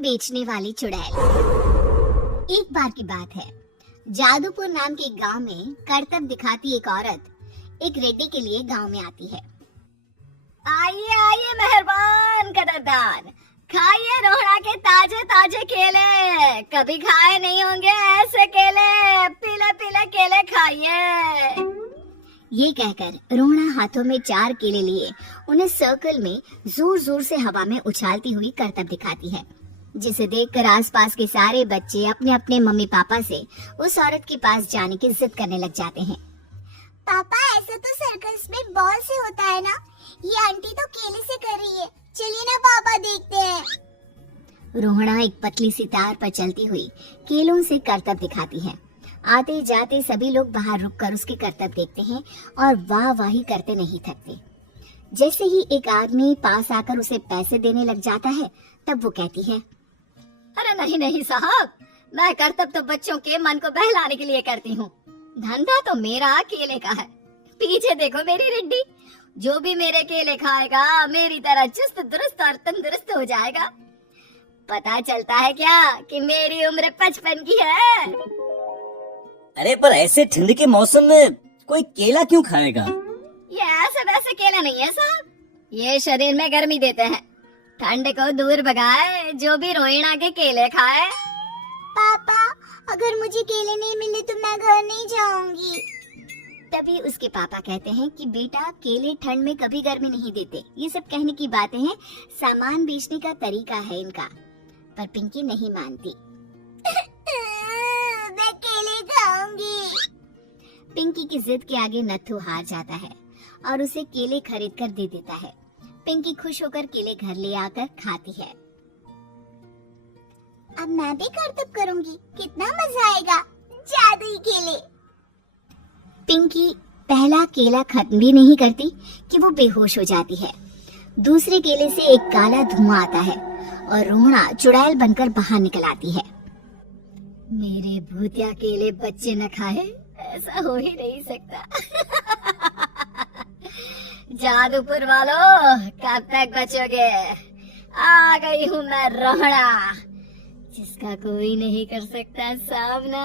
बेचने वाली चुड़ैल। एक बार की बात है, जादूपुर नाम के गांव में करतब दिखाती एक औरत एक रेड्डी के लिए गांव में आती है। आइए आइए मेहरबान कदरदान, खाइए रोहड़ा के ताजे ताजे केले, कभी खाए नहीं होंगे ऐसे केले, पीले पीले केले खाइए। ये कहकर रोहड़ा हाथों में 4 केले लिए उन्हें सर्कल में जोर जोर से हवा में उछालती हुई करतब दिखाती है, जिसे देखकर आसपास के सारे बच्चे अपने अपने मम्मी पापा से उस औरत के पास जाने की जिद करने लग जाते हैं। पापा ऐसा तो सर्कस में बॉल से होता है ना, ये आंटी तो केले से कर रही है, चलिए ना पापा देखते हैं। रोहड़ा एक पतली सी तार पर चलती हुई केलों से करतब दिखाती है। आते जाते सभी लोग बाहर रुककर उसके करतब देखते हैं और वाह वाही करते नहीं थकते। जैसे ही एक आदमी पास आकर उसे पैसे देने लग जाता है, तब वो कहती है, अरे नहीं नहीं साहब, मैं करतब तो बच्चों के मन को बहलाने के लिए करती हूँ, धंधा तो मेरा केले का है। पीछे देखो मेरी रिड्डी, जो भी मेरे केले खाएगा मेरी तरह चुस्त दुरुस्त और तंदुरुस्त हो जाएगा। पता चलता है क्या कि मेरी उम्र 55 की है। अरे पर ऐसे ठंड के मौसम में कोई केला क्यों खाएगा? ये ऐसे वैसे केला नहीं है साहब, ये शरीर में गर्मी देते हैं, ठंड को दूर भगाए, जो भी रोहिणा के केले खाए। पापा अगर मुझे केले नहीं मिले तो मैं घर नहीं जाऊंगी। तभी उसके पापा कहते हैं कि बेटा केले ठंड में कभी गर्मी नहीं देते, ये सब कहने की बातें हैं, सामान बेचने का तरीका है इनका। पर पिंकी नहीं मानती। मैं केले खाऊंगी। पिंकी की जिद के आगे नत्थू हार जाता है और उसे केले खरीद कर दे देता है। पिंकी खुश होकर केले घर ले आकर खाती है। अब मैं भी करतब करूंगी, कितना मजा आएगा, जादुई केले। पिंकी पहला केला खत्म भी नहीं करती कि वो बेहोश हो जाती है। दूसरे केले से एक काला धुआं आता है और रोहड़ा चुड़ैल बनकर बाहर निकल आती है। मेरे भूतिया केले बच्चे न खाए, ऐसा हो ही नहीं सकता। जादूपुर वालों, कब तक बचोगे? आ गई हूँ मैं रोहड़ा, जिसका कोई नहीं कर सकता सामना।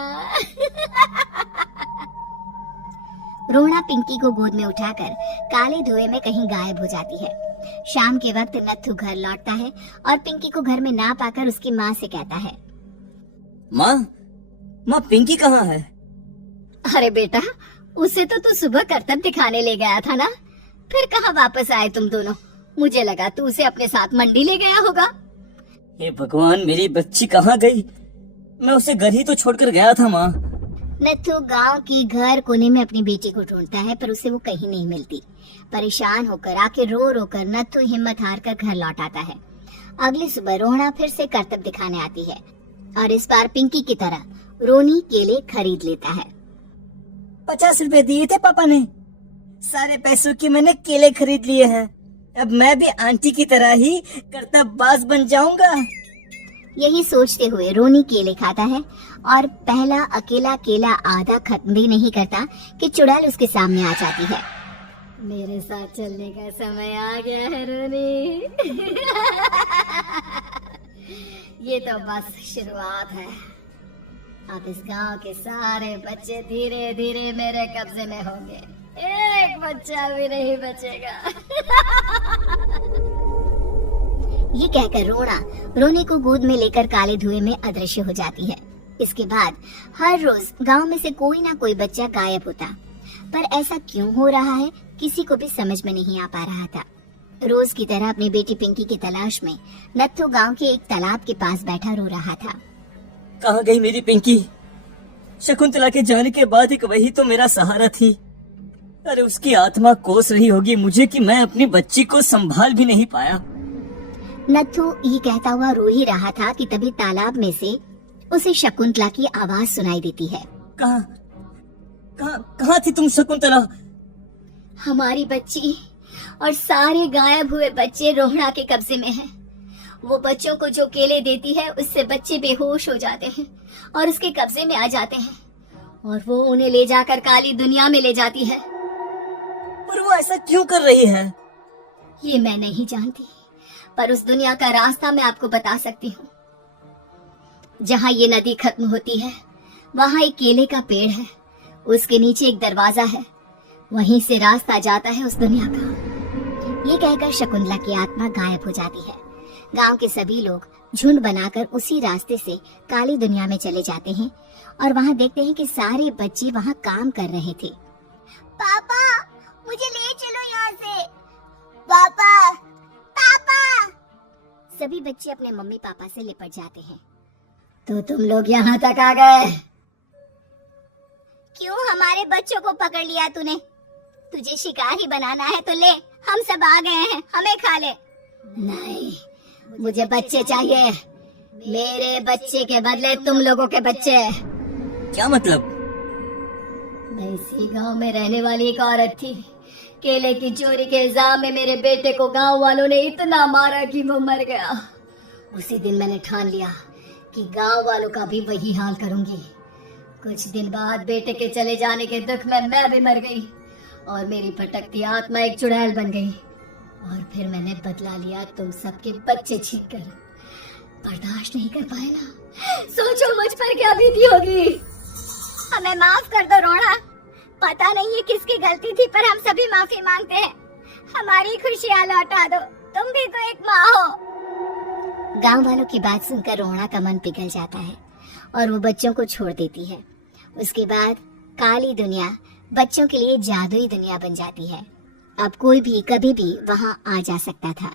रोहड़ा पिंकी को गोद में उठाकर काले धुएं में कहीं गायब हो जाती है। शाम के वक्त नत्थू घर लौटता है और पिंकी को घर में ना पाकर उसकी माँ से कहता है, माँ पिंकी कहाँ है? अरे बेटा, उसे तो तू सुबह करतब दिखाने ले गया था ना, फिर कहाँ वापस आए तुम दोनों? मुझे लगा तू उसे अपने साथ मंडी ले गया होगा। हे भगवान, मेरी बच्ची कहाँ गई? मैं उसे घर ही तो छोड़कर गया था माँ। नत्थू गांव की घर कोने में अपनी बेटी को ढूंढता है, पर उसे वो कहीं नहीं मिलती। परेशान होकर आके रो रो कर नत्थू हिम्मत हार कर घर लौट आता है। अगली सुबह रोहड़ा फिर से करतब दिखाने आती है और इस बार पिंकी की तरह रोनी केले खरीद लेता है। 50 रुपए दिए थे पापा ने, सारे पैसों की मैंने केले खरीद लिए हैं। अब मैं भी आंटी की तरह ही करतबबाज बन जाऊंगा। यही सोचते हुए रोनी केले खाता है और पहला अकेला केला आधा खत्म भी नहीं करता कि चुड़ैल उसके सामने आ जाती है। मेरे साथ चलने का समय आ गया है रोनी। ये तो बस शुरुआत है, अब इस गांव के सारे बच्चे धीरे धीरे मेरे कब्जे में होंगे, एक बच्चा भी नहीं बचेगा। ये कहकर रोना रोनी को गोद में लेकर काले धुएं में अदृश्य हो जाती है। इसके बाद हर रोज गांव में से कोई ना कोई बच्चा गायब होता, पर ऐसा क्यों हो रहा है किसी को भी समझ में नहीं आ पा रहा था। रोज की तरह अपनी बेटी पिंकी की तलाश में नत्थू गांव के एक तालाब के पास बैठा रो रहा था। कहाँ गई मेरी पिंकी? शकुंतला के जाने के बाद एक वही तो मेरा सहारा थी। अरे उसकी आत्मा कोस रही होगी मुझे कि मैं अपनी बच्ची को संभाल भी नहीं पाया। नत्थू ये कहता हुआ रो ही रहा था कि तभी तालाब में से उसे शकुंतला की आवाज सुनाई देती है। कहाँ थी तुम शकुंतला? हमारी बच्ची और सारे गायब हुए बच्चे रोहड़ा के कब्जे में हैं। वो बच्चों को जो केले देती है उससे बच्चे बेहोश हो जाते हैं और उसके कब्जे में आ जाते हैं और वो उन्हें ले जाकर काली दुनिया में ले जाती है। पर वो ऐसा क्यों कर रही है? ये मैं नहीं जानती, पर उस दुनिया का रास्ता मैं आपको बता सकती हूँ। जहाँ ये नदी खत्म होती है वहाँ एक केले का पेड़ है, उसके नीचे एक दरवाजा है, वहीं से रास्ता जाता है उस दुनिया का। ये कहकर शकुंतला की आत्मा गायब हो जाती है। गांव के सभी लोग झुंड बनाकर उसी रास्ते से काली दुनिया में चले जाते हैं और वहाँ देखते हैं कि सारे बच्चे वहाँ काम कर रहे थे। पापा मुझे ले चलो यहाँ से। पापा पापा। सभी बच्चे अपने मम्मी पापा से लिपट जाते हैं। तो तुम लोग यहाँ तक आ गए? क्यों हमारे बच्चों को पकड़ लिया तूने? तुझे शिकारी बनाना है तो ले, हम सब आ गए हैं, हमें खा ले। नहीं, मुझे बच्चे चाहिए। मेरे बच्चे के बदले तुम लोगों के बच्चे। क्या मतलब? मैं इसी गांव में रहने वाली एक औरत थी। केले की चोरी के इल्जाम में मेरे बेटे को गांव वालों ने इतना मारा कि वो मर गया। उसी दिन मैंने ठान लिया कि गांव वालों का भी वही हाल करूंगी। कुछ दिन बाद बेटे के चले जाने के दुख में मैं भी मर गई और मेरी भटकती आत्मा एक चुड़ैल बन गई। और फिर मैंने बदला लिया तुम सबके बच्चे छीनकर। बर्दाश्त नहीं कर पाए ना। सोचो मुझ पर क्या बीती होगी। हमें माफ कर दो रोना। पता नहीं है किसकी गलती थी, पर हम सभी माफी मांगते हैं। हमारी खुशियाँ लौटा दो, तुम भी तो एक माँ हो। गांव वालों की बात सुनकर रोना का मन पिघल जाता है और वो बच्चों को छोड़ देती है। उसके बाद काली दुनिया बच्चों के लिए जादुई दुनिया बन जाती है। अब कोई भी कभी भी वहां आ जा सकता था।